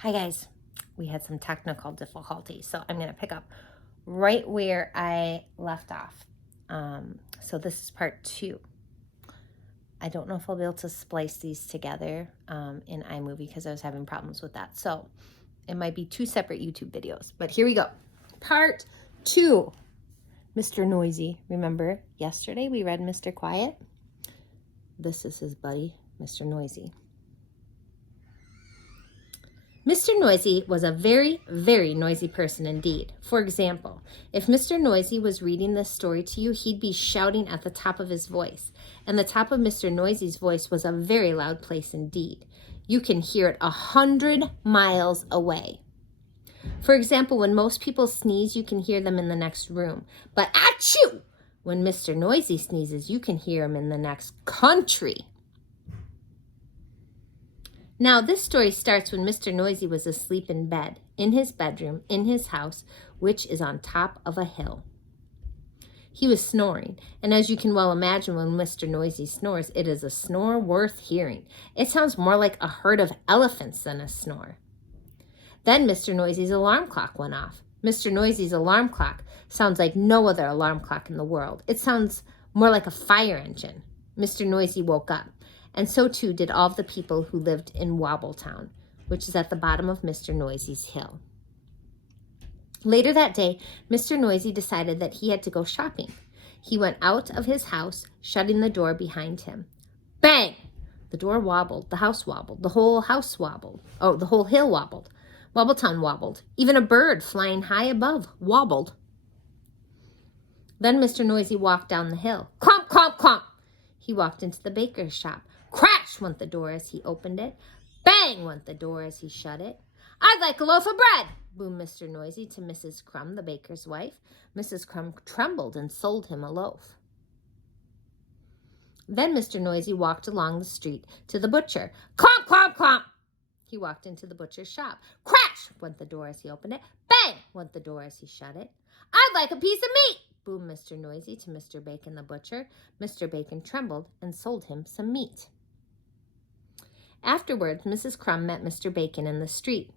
Hi guys, we had some technical difficulties, so I'm going to pick up right where I left off. So this is part 2. I don't know if I'll be able to splice these together in iMovie because I was having problems with that. So it might be 2 separate YouTube videos, but here we go. Part 2, Mr. Noisy. Remember yesterday we read Mr. Quiet? This is his buddy, Mr. Noisy. Mr. Noisy was a very, very noisy person indeed. For example, if Mr. Noisy was reading this story to you, he'd be shouting at the top of his voice. And the top of Mr. Noisy's voice was a very loud place indeed. You can hear it 100 miles away. For example, when most people sneeze, you can hear them in the next room. But achoo! When Mr. Noisy sneezes, you can hear him in the next country. Now, this story starts when Mr. Noisy was asleep in bed, in his bedroom, in his house, which is on top of a hill. He was snoring, and as you can well imagine, when Mr. Noisy snores, it is a snore worth hearing. It sounds more like a herd of elephants than a snore. Then Mr. Noisy's alarm clock went off. Mr. Noisy's alarm clock sounds like no other alarm clock in the world. It sounds more like a fire engine. Mr. Noisy woke up. And so too did all of the people who lived in Wobbletown, which is at the bottom of Mr. Noisy's hill. Later that day, Mr. Noisy decided that he had to go shopping. He went out of his house, shutting the door behind him. Bang! The door wobbled, the house wobbled, the whole house wobbled. Oh, the whole hill wobbled. Wobbletown wobbled. Even a bird flying high above wobbled. Then Mr. Noisy walked down the hill. Clomp, clomp, clomp! He walked into the baker's shop. Crash went the door as he opened it. Bang went the door as he shut it. I'd like a loaf of bread, boomed Mr. Noisy to Mrs. Crumb, the baker's wife. Mrs. Crumb trembled and sold him a loaf. Then Mr. Noisy walked along the street to the butcher. Clomp, clomp, clomp! He walked into the butcher's shop. Crash went the door as he opened it. Bang went the door as he shut it. I'd like a piece of meat, boomed Mr. Noisy to Mr. Bacon, the butcher. Mr. Bacon trembled and sold him some meat. Afterwards, Mrs. Crumb met Mr. Bacon in the street.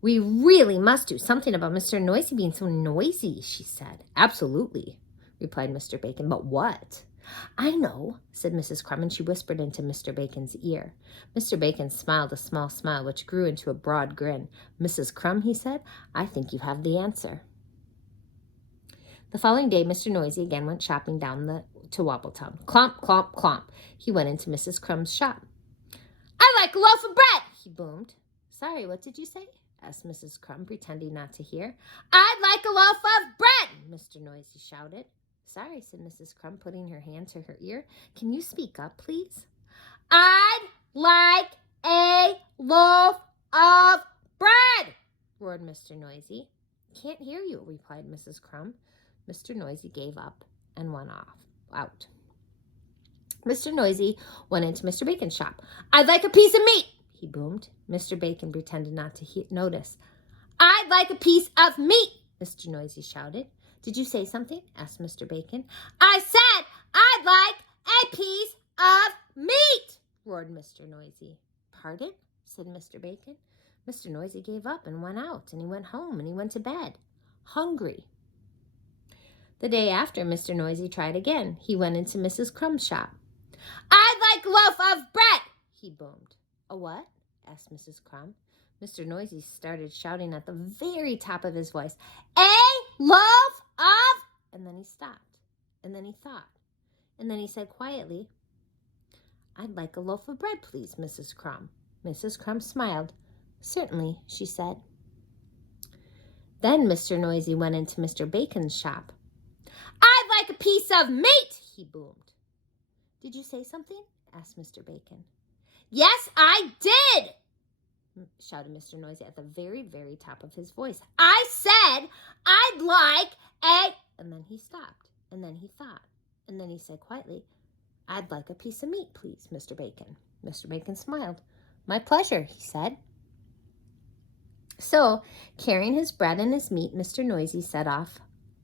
We really must do something about Mr. Noisy being so noisy, she said. Absolutely, replied Mr. Bacon. But what? I know, said Mrs. Crumb, and she whispered into Mr. Bacon's ear. Mr. Bacon smiled a small smile, which grew into a broad grin. Mrs. Crumb, he said, I think you have the answer. The following day, Mr. Noisy again went shopping down to Wobbletown. Clomp, clomp, clomp. He went into Mrs. Crumb's shop. I like a loaf of bread, he boomed. Sorry, what did you say? Asked Mrs. Crumb, pretending not to hear. I'd like a loaf of bread, Mr. Noisy shouted. Sorry, said Mrs. Crumb, putting her hand to her ear. Can you speak up, please? I'd like a loaf of bread, roared Mr. Noisy. Can't hear you, replied Mrs. Crumb. Mr. Noisy gave up and went out. Mr. Noisy went into Mr. Bacon's shop. I'd like a piece of meat, he boomed. Mr. Bacon pretended not to notice. I'd like a piece of meat, Mr. Noisy shouted. Did you say something? Asked Mr. Bacon. I said I'd like a piece of meat, roared Mr. Noisy. Pardon? Said Mr. Bacon. Mr. Noisy gave up and went out, and he went home, and he went to bed, hungry. The day after, Mr. Noisy tried again. He went into Mrs. Crumb's shop. I'd like a loaf of bread, he boomed. A what? Asked Mrs. Crumb. Mr. Noisy started shouting at the very top of his voice. A loaf of... And then he stopped. And then he thought. And then he said quietly, I'd like a loaf of bread, please, Mrs. Crumb. Mrs. Crumb smiled. Certainly, she said. Then Mr. Noisy went into Mr. Bacon's shop. I'd like a piece of meat, he boomed. Did you say something? Asked Mr. Bacon. Yes, I did, shouted Mr. Noisy at the very, very top of his voice. I said I'd like a... And then he stopped. And then he thought. And then he said quietly, I'd like a piece of meat, please, Mr. Bacon. Mr. Bacon smiled. My pleasure, he said. So, carrying his bread and his meat, Mr. Noisy set off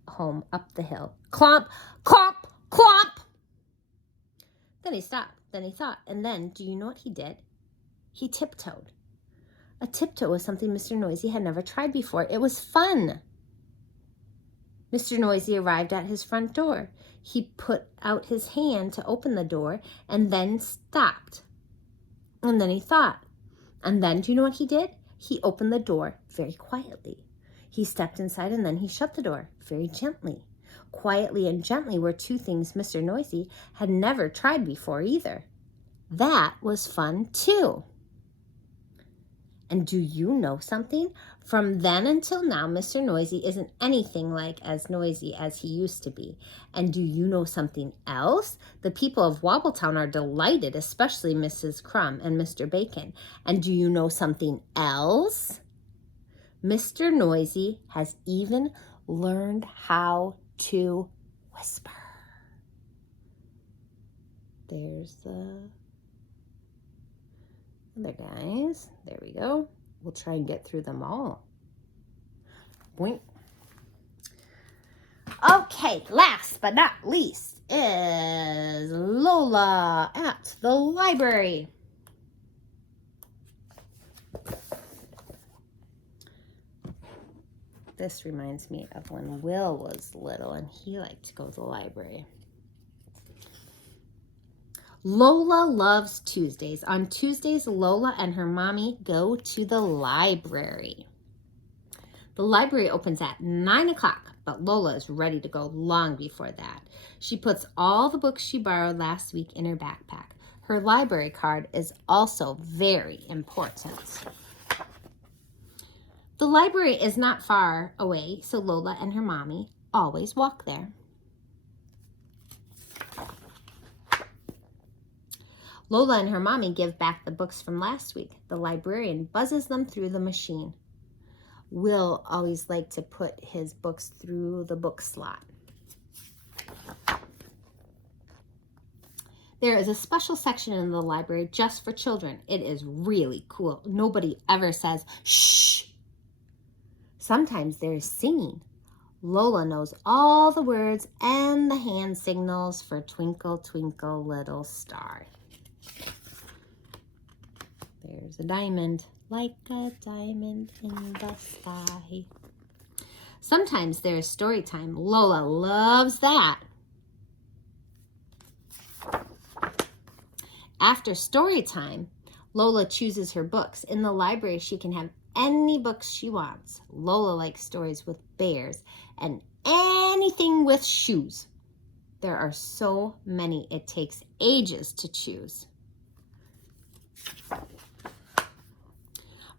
home up the hill. Clomp, clomp, clomp. Then he stopped. Then he thought. And then, do you know what he did? He tiptoed. A tiptoe was something Mr. Noisy had never tried before. It was fun. Mr. Noisy arrived at his front door. He put out his hand to open the door and then stopped. And then he thought. And then, do you know what he did? He opened the door very quietly. He stepped inside and then he shut the door very gently. Quietly and gently were two things Mr. Noisy had never tried before either. That was fun too. And do you know something? From then until now, Mr. Noisy isn't anything like as noisy as he used to be. And do you know something else? The people of Wobbletown are delighted, especially Mrs. Crumb and Mr. Bacon. And do you know something else? Mr. Noisy has even learned how to whisper. There's the other guys. There we go. We'll try and get through them all. Boink. Okay, last but not least is Lola at the library. This reminds me of when Will was little and he liked to go to the library. Lola loves Tuesdays. On Tuesdays, Lola and her mommy go to the library. The library opens at 9 o'clock, but Lola is ready to go long before that. She puts all the books she borrowed last week in her backpack. Her library card is also very important. The library is not far away, so Lola and her mommy always walk there. Lola and her mommy give back the books from last week. The librarian buzzes them through the machine. Will always liked to put his books through the book slot. There is a special section in the library just for children. It is really cool. Nobody ever says, shh. Sometimes there is singing. Lola knows all the words and the hand signals for Twinkle, Twinkle, Little Star. There's a diamond, like a diamond in the sky. Sometimes there's story time. Lola loves that. After story time, Lola chooses her books. In the library, she can have any books she wants. Lola likes stories with bears and anything with shoes. There are so many, it takes ages to choose.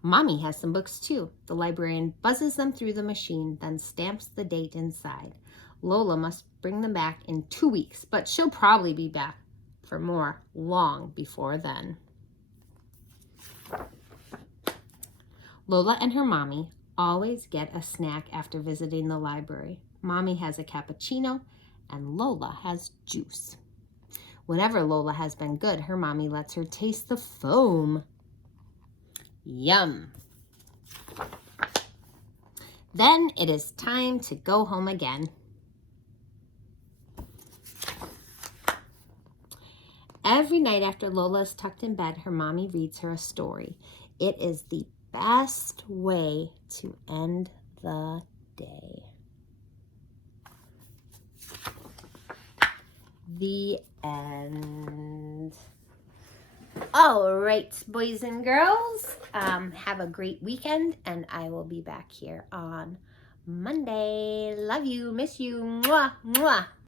Mommy has some books too. The librarian buzzes them through the machine, then stamps the date inside. Lola must bring them back in 2 weeks, but she'll probably be back for more long before then. Lola and her mommy always get a snack after visiting the library. Mommy has a cappuccino and Lola has juice. Whenever Lola has been good, her mommy lets her taste the foam. Yum. Then it is time to go home again. Every night after Lola is tucked in bed, her mommy reads her a story. It is the best way to end the day. The end. All right, boys and girls, have a great weekend, and I will be back here on Monday. Love you, miss you, mwah, mwah.